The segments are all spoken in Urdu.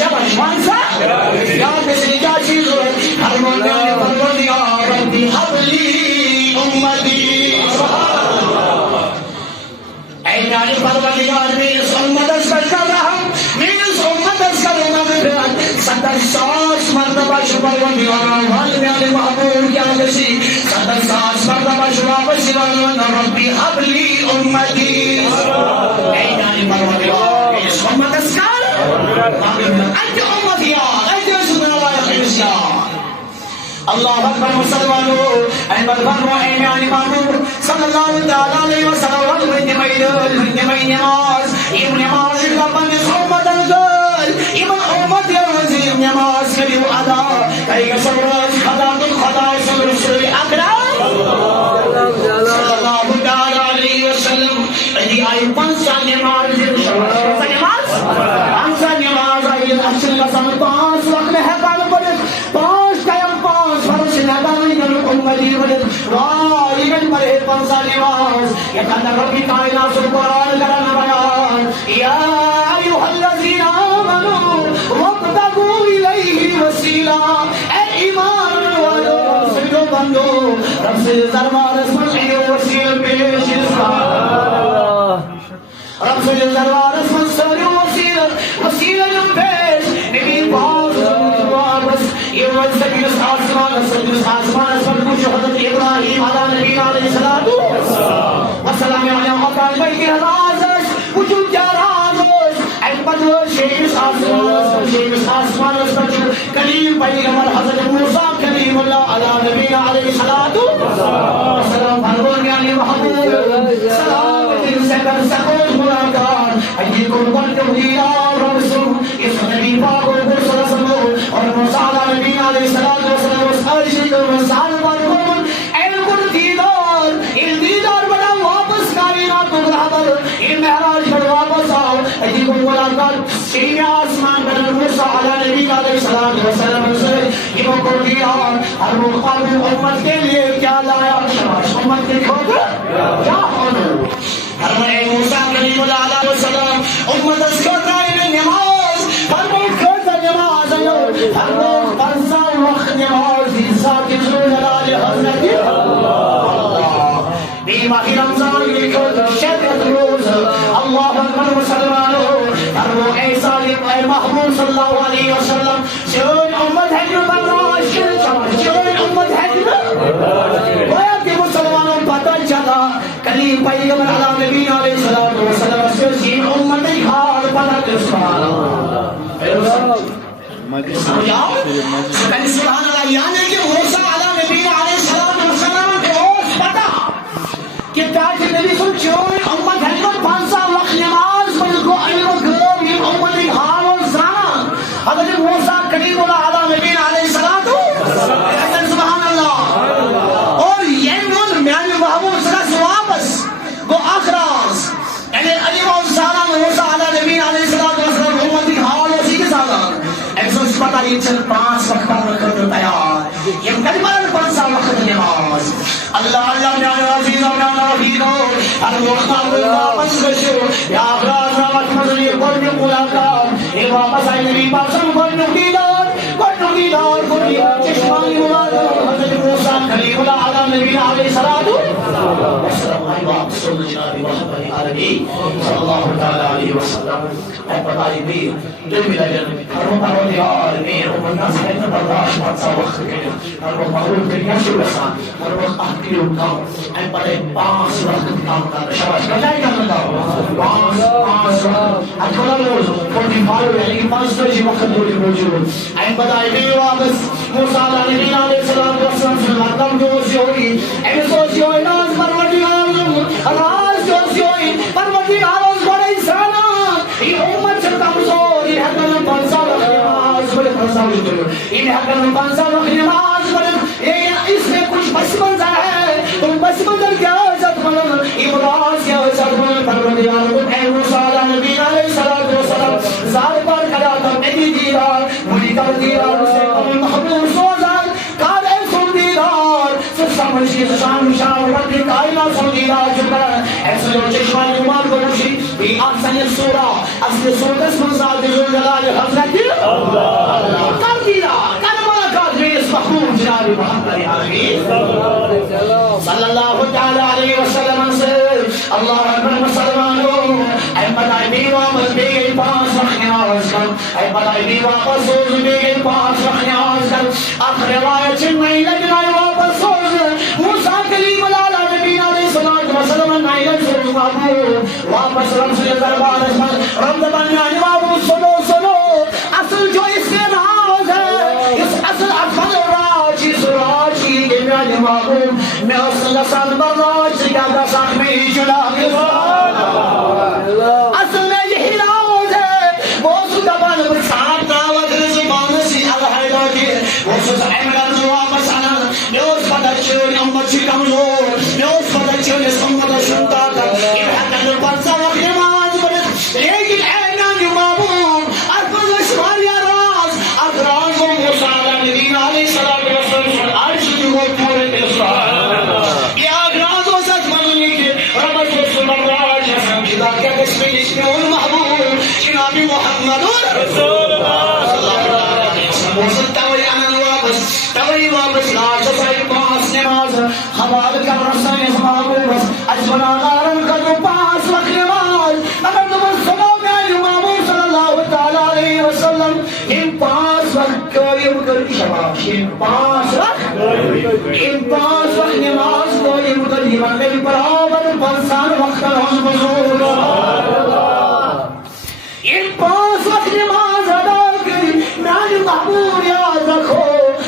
شبش مانسا یا کسی کیا چیز ہوئے فرمانے پروردگار ربی حبلی امتی اے میانی پروردگار میں اس امت اسکر کر رہا ہوں میں اس امت اسکر امت 70 مرتبہ شکر پروردگار حال میانی محبوب کیا کسی 70 مرتبہ شکر پروردگار ربی حبلی امتی اے میانی پروردگار میں اس امت اسکر انت امتی انت سننا اللہ خیرشیان اللہ اکبر مسلمانو احمد فرمو ایمیانی محبوب صلی اللہ علیہ وسلم ہندمائی نماز یہ نماز کا بندس امت الگل ایمن امت یا وزیر نماز کریو ادا کئی سبرات خدا تل خدا صلی رسول اکرام صلی اللہ علیہ وسلم ادھی آئی 5 سال نماز آئی اچھل کا سمجھ 5 وقت میں حقان پڑھت 5 قیم 5 فرش نگانی گلو امتی پڑھت رائی گل مرے 5 سال نماز یہ کندر ربی کائنات سے قرآن کرنا بیان یا ایوہ الذین آمنوا وابتغوا الیہ وسیلہ اے ایمان والو سجدو بندو رب سے دربار اس مسیح وسیل پیش رب سے دربار اس مسیح وسیل پیش نبی باز بس یہ وقت سکیل آسمان پر کچھ حضرت ابراہیم علیہ نبی علیہ السلام والسلام علیہ وقال بیت حضازش وجود جارازش احمد شیخ آسمان پر کلیم پیغمبر حضرت موسیٰ کلیم اللہ علیہ نبی علیہ السلام فرمون یعنی محمود سلام دل سے کر سکوت ملاقات ایکم قلت مدیرار رسول اس نبی پاک و برسل سلو اور موسیٰ علیہ نبی علیہ السلام وسائشی اور مسال فرمون ایلکن دیدار بڑا واپس کائنات کو برابر یہ محراج پر واپس آؤ ایکم ملاقات سین آسمان پر موسیٰ علیہ نبی علیہ السلام سے یہ کو دیا ہر مقابل امت کے لیے کیا لایا امت کے کھوکر کیا ہونا فرمائے موسیٰ کریم اللہ علیہ وسلم امت اس کو دائر نماز فرمائے کھوتا نماز فرمائے فرزا وقت نماز عیسیٰ کی جلال حضرت اللہ بیماہی رمضان کی کھوتا شدت روز اللہ اکبر مسلمانو فرمائے اے صالح اے محمود صلی اللہ علیہ وسلم شون امت ہے جو برداشت شون امت ہے جو کہ مسلمانوں پتہ چلا کلیم پیغمبر علیہ نبی علیہ السلام سے جن امت حال پتہ کر سبحان اللہ سبحان اللہ یعنی کہ موسیٰ علیہ نبی علیہ السلام کو پتہ کہ تاکہ نبی صلی اللہ علیہ وسلم امت ہے جو 5 وقت نماز پر کو علم و غیب یہ امت حال و زان حضرت موسیٰ کلیم اللہ علیہ نبی علیہ السلام سبحان اللہ اور یہ نون میانی محبوب صلی اللہ علیہ واپس وہ اخراس یعنی علی و سالان موسیٰ علیہ نبی علیہ السلام امتی حال اسی کے ساتھ ایسوس پتہ یہ چل 5 وقت پر کرنے تیار یہ کلمار 5 وقت نماز اللہ اللہ میانی عزیز و میانی وحیدو ہر وقت اللہ واپس بشو یا اخراس راوت مزلی قرن ملاقات یہ واپس آئی نبی پاسم قرن دیدار چشمانی مراد حضرت موسیٰ کلیم اللہ علیہ نبی علیہ السلام احباب صلی جناب محمد عربی صلی اللہ علیہ وسلم اے پتائی بھی دل ملا جن ہر وہ پروردگار میر امنا سے ہے برداشت بہت سا وقت کے ہر وہ محروم کے یشو رسان ہر وہ احقی کام اے پتائی 5 وقت کام کرنا شباش بجائی کرنا 5 وقت اکھلا روز 45 یعنی 5 بجے وقت دوری موجود اے پتائی بھی واپس موسیٰ علیہ نبی علیہ السلام سے مقام جو سی ہوئی اے سوچی ہوئی ناز پروردگار راز جو سی ہوئی پروردگار اس بڑے انسانات یہ امت سے کمزور یہ حقن 5 وقت نماز بڑے یہ حقن 5 وقت نماز بڑے اس میں کچھ بس منظر ہے تم بس منظر کیا عزت ملن امراض کیا عزت ملن پروردگار اے موسیٰ علیہ نبی علیہ السلام زار پر کھڑا تھا میری دیدار مجھے کر دیدار اسے قبل محبوب سوزان کار اے سن دیدار سمجھے شان شاورت کائنات سن دیدار جبر ایسے لو چشمان عمار کو نشی بھی آسانی سورہ اصل سورہ اس منزاد ذو جلال حضرت اے بلائی بھی واپس سوز بیگن پاس رخنیاز کر آخر روایت نہیں لگنا واپس سوز موسیٰ کلیم اللہ نبی علیہ السلام نہیں لگ سوز محبوب واپس رب سے دربار اسمت رب بنیانی محبوب سنو سنو اصل جو اس کے ناز ہے اس اصل اصل راجی سراجی کے میانی محبوب میں اصل اصل براج سے کیا دسان میں جلا اصل میں یہی راز ہے وہ سدبان بسان دعوت رزبان سی الحیدہ کی وہ سزائم رضو واپس آنا میں اس پتہ چونی امت چی کمزور میں اس پتہ چونی سمت شنتا کر یہ حقا در پرسا وقت نماز بلد لیکن اے نانی محبوب ارپز اشوار یا راز اقراز و موسیٰ نبی علیہ السلام عرش کی وہ پورے اسرار یہ اقراز و سچ مدنی کے ربط و سمراج حسن کی داکہ بسم اللہ محبوب جناب محمد رسول اللہ صلی اللہ علیہ وسلم وصل توی انا واپس توی واپس لاش سائی پاس نماز خبال کر رسل اس محبوب اجبنا غارن قدو پاس وقت نماز اگر نماز سنو میں محبوب صلی اللہ علیہ وسلم ان پاس وقت قائم کر شباب ان پاس وقت نماز قائم کر دیوان میں برابر پرسان وقت ہم بزرگ ان پاس وقت نماز ادا کری میانی محبوب یاد رکھو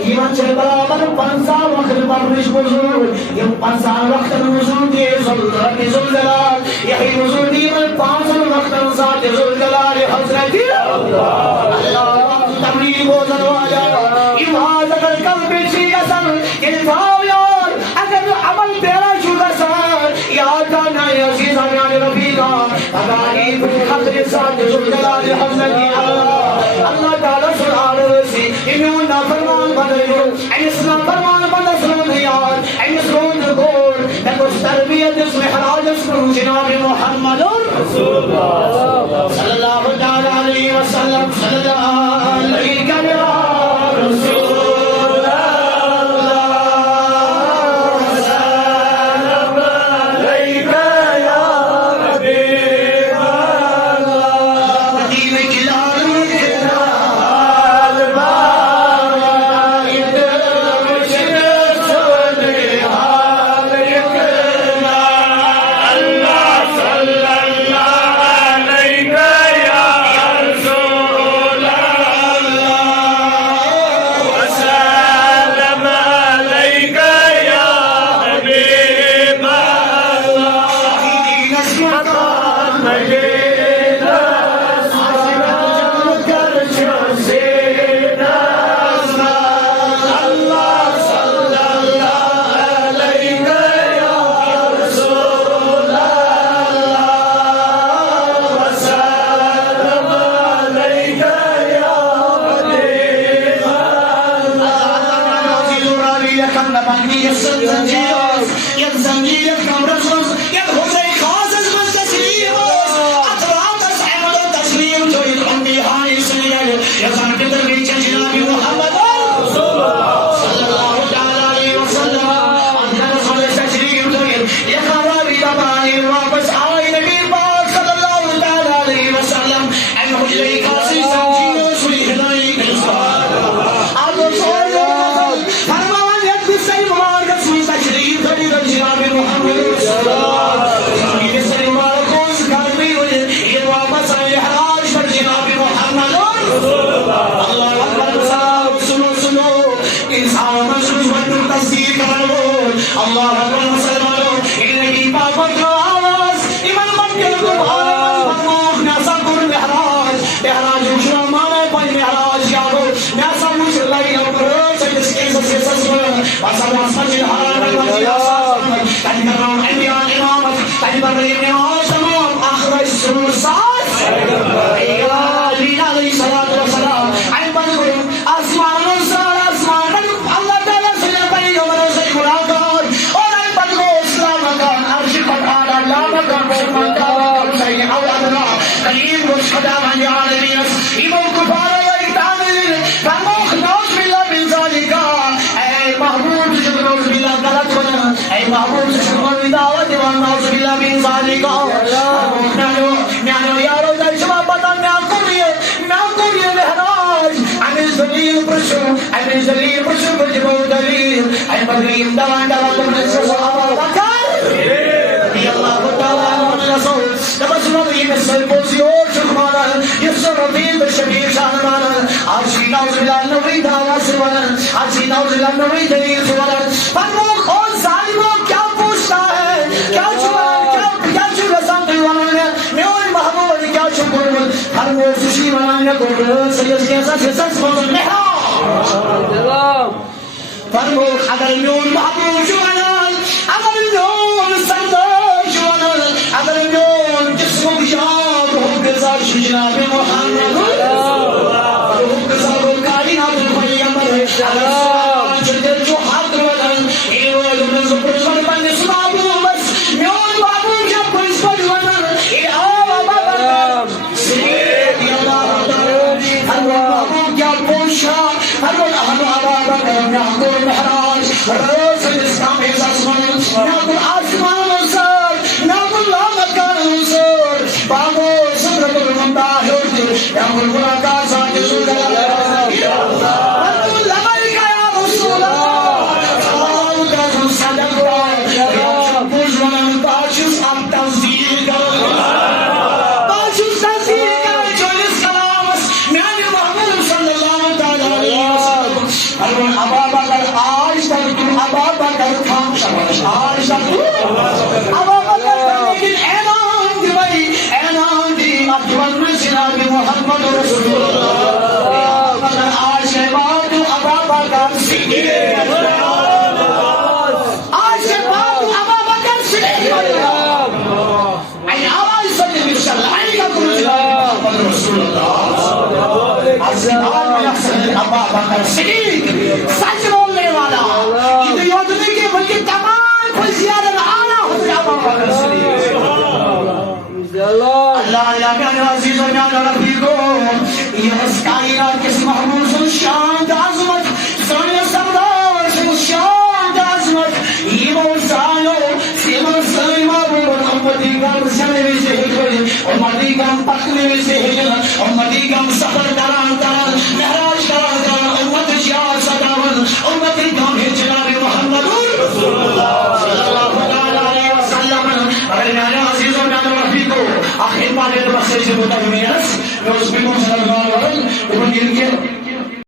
ایمان چل برابر پانسا وقت برش بزرگ یہ پانسا وقت نزول دی زلزلال یہی نزول دی من پانسا وقت نزاد زلزلال حضرت اللہ تبلیغ و ذرواجہ ایمان اگر کل بیچی گسن کلتاو یار اگر عمل پیرا شو گسن یاد کرنا ہے عزیز آمیان رفیقہ اگانی پر خطر ساتھ زلزلال حضرت اللہ تعالیٰ سرحال رسی امیون نا فرمان بدلو این اسلام فرمان بدسلون دیار این اسلون دکور نکوش تربیت اس محراج اسلون جناب محمد رسول اللہ صلی اللہ علیہ وسلم صلی اللہ علیہ وسلم اللہ حاجی نوزلہ نوی دلیل سوالت فرموک اور ظالموں کیا پوچھتا ہے کیا چھو رسان دیوانا میں اور محبوب کیا چھو قربت فرموک سوشی بنانے قربت سیس کیسا سیسا سوزن محرام فرموک اگر میں اور محبوب جوانان اگر میں اور سردار جوانان اگر میں اور جسم جاب ہو گزار جناب محمد روح گزار و کائنات پیغمبر اللہ جدل جو حق ودن یہ لمن زپرشن بن سنابو بس میون بابو جب پولیس پر ونن یہ آوا بابا سید اللہ ہر بابو کیا پوشا ہر بابا نعقل محراج روز الاسلام احساس من نعقل آسمان سر نعقل لامت کان سر بابو صدر الممداح نعقل ملاقات ساتھ رسول محمد رسول اللہ آج کے بعد ابا بکر صدیق آج کے بعد ابا بکر صدیق آواز سے محمد رسول اللہ ابا بکر صدیق سچ بولنے والا یہ یودنی کے بلکہ تمام فضیلت اعلیٰ حضرت ابا بکر صدیق اللہ میانے عزیز و میانے رفیقو یہ اس کائنات کس محمود سے شان عظمت سونے سردار سے شان عظمت یہ موسیٰ سیمہ سلیمہ امتی کام سنے میں سے ہجوئی امتی کام پکنے میں سے ہجوئی امتی کام سفر دران دران محراج دران دران امت جیاد سداون امتی کام ہے جناب محمد رسول اللہ صلی اللہ علیہ وسلم میانے عزیز و میانے رفیقو آخر بار یہ بخشش سے بتا دوں میں اس میں اس بھی کون سا لگا رہا ہوں